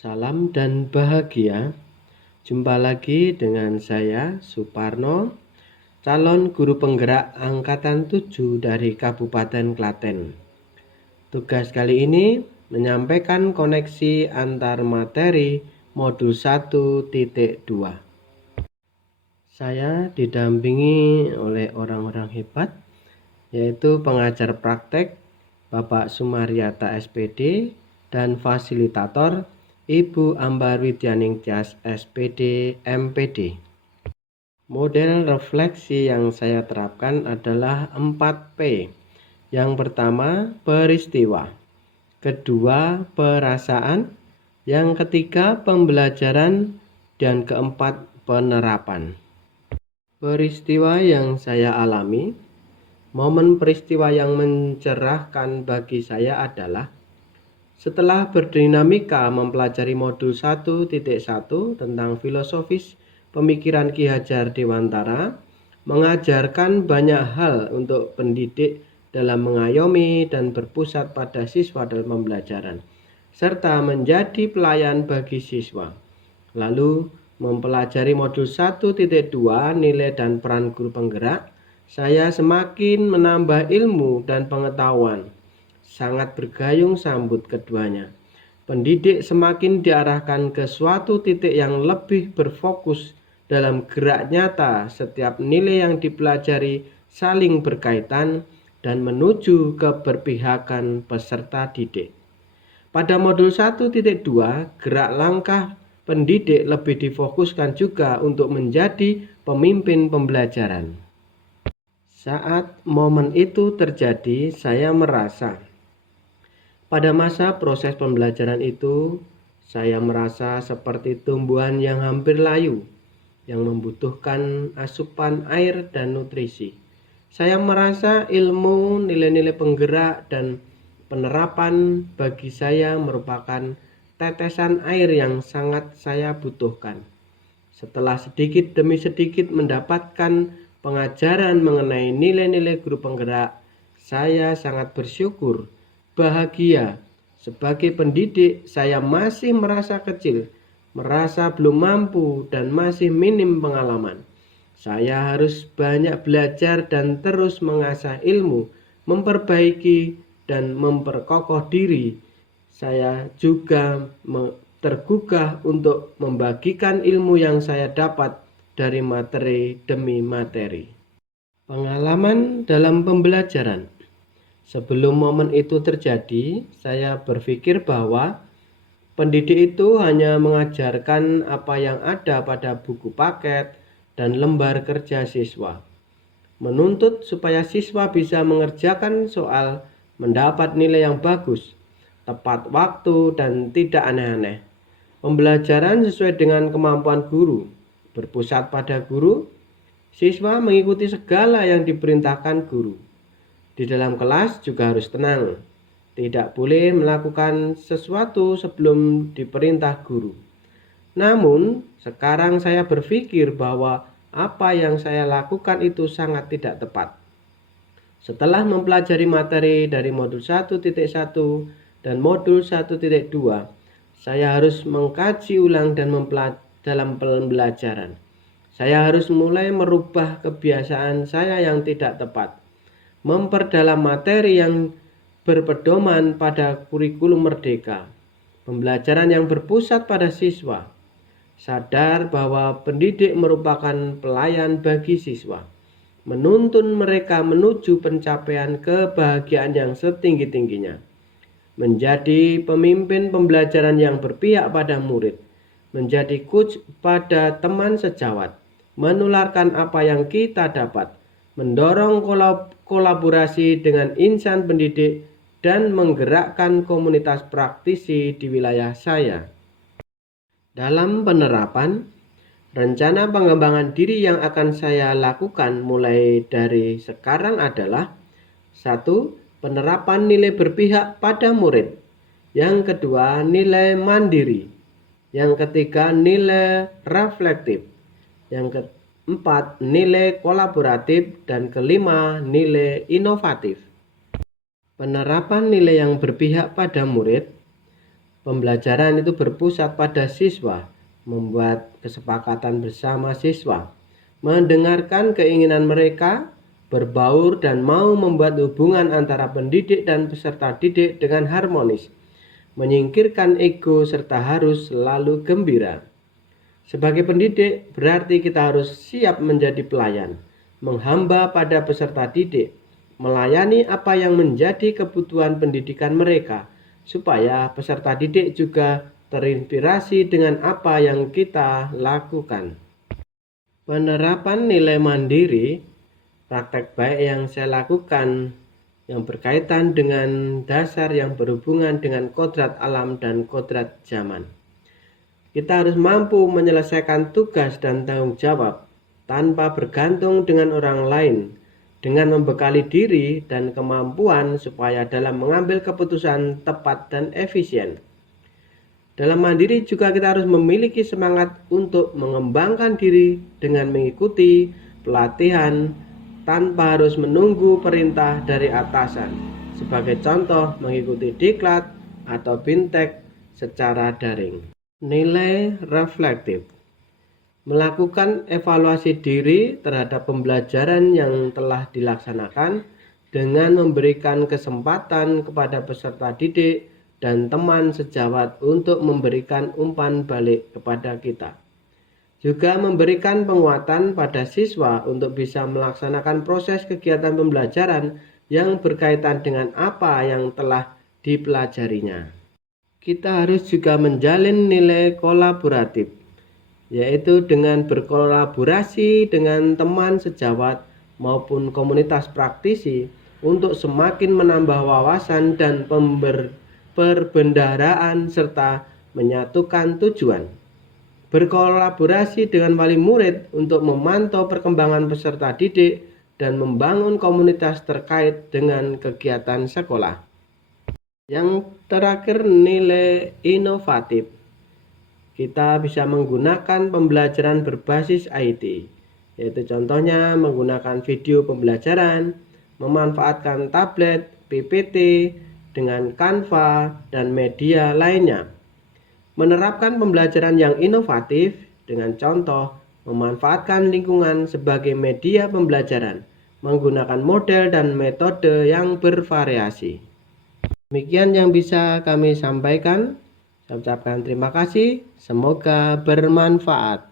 Salam dan bahagia. Jumpa lagi dengan saya Suparno, calon guru penggerak angkatan 7 dari Kabupaten Klaten. Tugas kali ini menyampaikan koneksi antar materi modul 1.2. Saya didampingi oleh orang-orang hebat, yaitu pengajar praktek Bapak Sumaryata SPD dan fasilitator Ibu Ambar Widyaning Tias SPD MPD. Model refleksi yang saya terapkan adalah 4P. Yang pertama, peristiwa. Kedua, perasaan. Yang ketiga, pembelajaran. Dan keempat, penerapan. Peristiwa yang saya alami, momen peristiwa yang mencerahkan bagi saya adalah setelah berdinamika mempelajari modul 1.1 tentang filosofis pemikiran Ki Hajar Dewantara, mengajarkan banyak hal untuk pendidik dalam mengayomi dan berpusat pada siswa dalam pembelajaran, serta menjadi pelayan bagi siswa. Lalu mempelajari modul 1.2 nilai dan peran guru penggerak, saya semakin menambah ilmu dan pengetahuan. Sangat bergayung sambut keduanya. Pendidik semakin diarahkan ke suatu titik yang lebih berfokus dalam gerak nyata. Setiap nilai yang dipelajari saling berkaitan dan menuju keberpihakan peserta didik. Pada modul 1.2, gerak langkah pendidik lebih difokuskan juga untuk menjadi pemimpin pembelajaran. Saat momen itu terjadi, saya merasa pada masa proses pembelajaran itu, saya merasa seperti tumbuhan yang hampir layu, yang membutuhkan asupan air dan nutrisi. Saya merasa ilmu, nilai-nilai penggerak, dan penerapan bagi saya merupakan tetesan air yang sangat saya butuhkan. Setelah sedikit demi sedikit mendapatkan pengajaran mengenai nilai-nilai guru penggerak, saya sangat bersyukur, bahagia. Sebagai pendidik, saya masih merasa kecil, merasa belum mampu, dan masih minim pengalaman. Saya harus banyak belajar dan terus mengasah ilmu, memperbaiki dan memperkokoh diri. Saya juga tergugah untuk membagikan ilmu yang saya dapat dari materi demi materi. Pengalaman dalam pembelajaran. Sebelum momen itu terjadi, saya berpikir bahwa pendidik itu hanya mengajarkan apa yang ada pada buku paket dan lembar kerja siswa. Menuntut supaya siswa bisa mengerjakan soal, mendapat nilai yang bagus, tepat waktu, dan tidak aneh-aneh. Pembelajaran sesuai dengan kemampuan guru, berpusat pada guru. Siswa mengikuti segala yang diperintahkan guru. Di dalam kelas juga harus tenang, tidak boleh melakukan sesuatu sebelum diperintah guru. Namun, sekarang saya berpikir bahwa apa yang saya lakukan itu sangat tidak tepat. Setelah mempelajari materi dari modul 1.1 dan modul 1.2, saya harus mengkaji ulang dan dalam pembelajaran. Saya harus mulai merubah kebiasaan saya yang tidak tepat, memperdalam materi yang berpedoman pada kurikulum merdeka, pembelajaran yang berpusat pada siswa, sadar bahwa pendidik merupakan pelayan bagi siswa, menuntun mereka menuju pencapaian kebahagiaan yang setinggi-tingginya, menjadi pemimpin pembelajaran yang berpihak pada murid, menjadi coach pada teman sejawat, menularkan apa yang kita dapat, mendorong kolaborasi dengan insan pendidik, dan menggerakkan komunitas praktisi di wilayah saya. Dalam penerapan, rencana pengembangan diri yang akan saya lakukan mulai dari sekarang adalah 1. Penerapan nilai berpihak pada murid. Yang kedua, nilai mandiri. Yang ketiga, nilai reflektif. Yang keempat, nilai kolaboratif. Dan kelima, nilai inovatif. Penerapan nilai yang berpihak pada murid. Pembelajaran itu berpusat pada siswa, membuat kesepakatan bersama siswa, mendengarkan keinginan mereka, berbaur dan mau membuat hubungan antara pendidik dan peserta didik dengan harmonis, menyingkirkan ego serta harus selalu gembira. Sebagai pendidik, berarti kita harus siap menjadi pelayan, menghamba pada peserta didik, melayani apa yang menjadi kebutuhan pendidikan mereka, supaya peserta didik juga terinspirasi dengan apa yang kita lakukan. Penerapan nilai mandiri, praktek baik yang saya lakukan yang berkaitan dengan dasar yang berhubungan dengan kodrat alam dan kodrat zaman. Kita harus mampu menyelesaikan tugas dan tanggung jawab tanpa bergantung dengan orang lain, dengan membekali diri dan kemampuan supaya dalam mengambil keputusan tepat dan efisien. Dalam mandiri juga kita harus memiliki semangat untuk mengembangkan diri dengan mengikuti pelatihan tanpa harus menunggu perintah dari atasan. Sebagai contoh, mengikuti diklat atau bintek secara daring. Nilai reflektif. Melakukan evaluasi diri terhadap pembelajaran yang telah dilaksanakan dengan memberikan kesempatan kepada peserta didik dan teman sejawat untuk memberikan umpan balik kepada kita. Juga memberikan penguatan pada siswa untuk bisa melaksanakan proses kegiatan pembelajaran yang berkaitan dengan apa yang telah dipelajarinya. Kita harus juga menjalin nilai kolaboratif, yaitu dengan berkolaborasi dengan teman sejawat maupun komunitas praktisi untuk semakin menambah wawasan dan perbendaharaan serta menyatukan tujuan. Berkolaborasi dengan wali murid untuk memantau perkembangan peserta didik dan membangun komunitas terkait dengan kegiatan sekolah. Yang terakhir, nilai inovatif. Kita bisa menggunakan pembelajaran berbasis IT, yaitu contohnya menggunakan video pembelajaran, memanfaatkan tablet, PPT, dengan Canva, dan media lainnya. Menerapkan pembelajaran yang inovatif dengan contoh memanfaatkan lingkungan sebagai media pembelajaran, menggunakan model dan metode yang bervariasi. Demikian yang bisa kami sampaikan. Saya ucapkan terima kasih. Semoga bermanfaat.